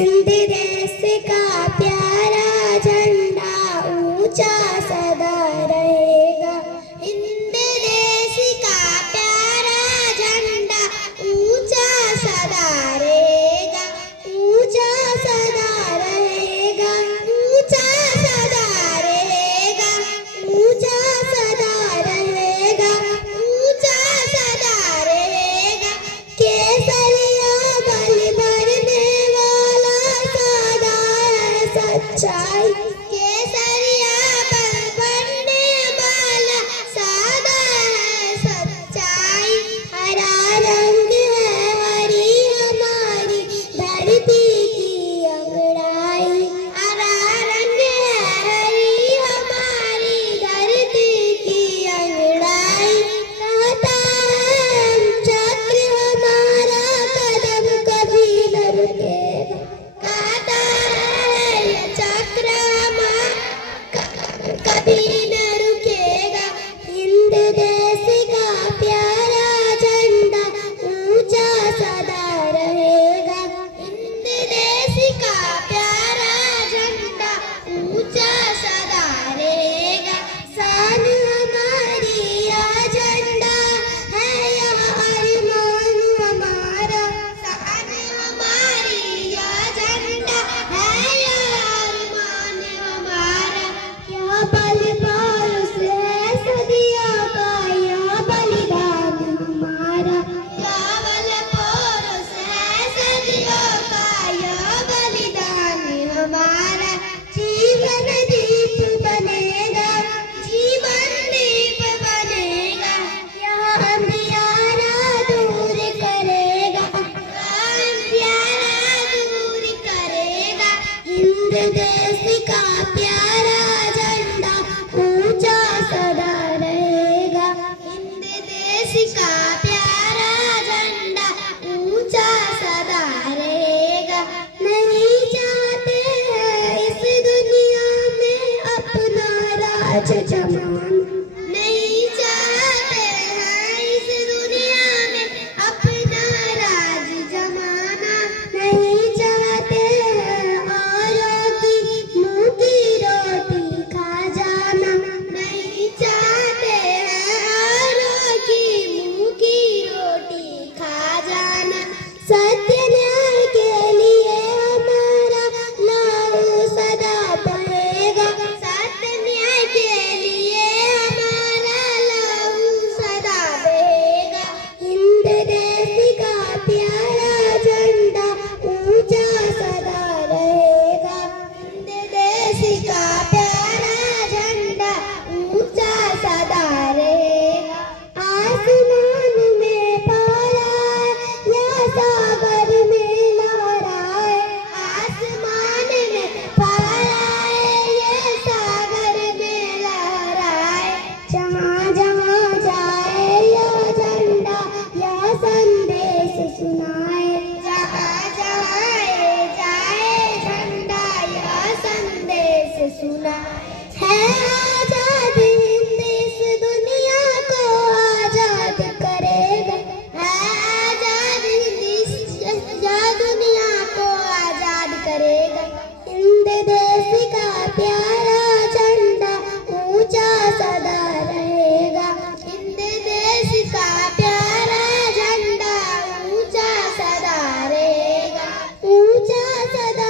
हिंद देश का प्यारा झंडा ऊंचा सदा रहेगा। हिंद देश का प्यारा झंडा ऊंचा सदा रहेगा, ऊंचा सदा रहेगा, ऊंचा सदा रहेगा, ऊंचा सदा रहेगा, ऊंचा सदा रहेगा। केसरिया बल भरने वाला सदा है सच्चाई, केसरिया बल भरने वाला सदा है सच्चाई। हरा रंग है हरी हमारी धरती की अंगड़ाई, हरा रंग है हरी हमारी धरती की अंगड़ाई। कहता है चक्र हमारा कदम कभी न रुकेगा, कहता है ये चक्र हमारा कभी न रुकेगा। हिंद देश का प्यारा झंडा ऊंचा सदा रहेगा, हिंद देश का प्यारा झंडा ऊंचा सदा रहेगा। शान हमारी यह झंडा है यह अरमान हमारा, शान हमारी यह झंडा है यह अरमान हमारा। क्या बल पारस है सदियों का यह बलिदान हमारा, क्या बल पारस है सदियों का यह बलिदान हमारा। जीवन दीप बनेगा, जीवन दीप बनेगा, यह अंधियारा दूर करेगा, यह अंधियारा दूर करेगा। हिंद देश का प्यारा झंडा ऊंचा सदा रहेगा, हिंद देश का प्यारा झंडा ऊंचा सदा रहेगा। नहीं चाहते हैं इस दुनिया में अपना राज जमान, नहीं चाहते हैं इस दुनिया में अपना राज जमाना। नहीं चाहते हैं औरों की मुंह की रोटी खा जाना, नहीं चाहते हैं औरों की मुंह की रोटी खा जाना। सत्य न्याय के लिए हमारा लहू सदा बहेगा, सत्य न्याय के लिए हमारा लहू सदा बहेगा। हिंद देश का प्यारा झंडा ऊंचा सदा रहेगा, हिंद देश का प्यारा झंडा ऊंचा सदा रहेगा। आसमान में फहराए या सागर में लहराए, आसमान में फहराए ये सागर में लहराए। जहाँ जहाँ जाए यह झंडा यह संदेश सुनाए, जहाँ जहाँ जाए झंडा यह संदेश सुनाए। है आजाद हिंद इस दुनिया को आजाद करेगा, है आजाद हिंद इस दुनिया को आजाद करेगा। हिंद देश का प्यारा झंडा ऊंचा सदा रहेगा, हिंद देश का प्यारा झंडा ऊंचा सदा रहेगा, ऊंचा सदा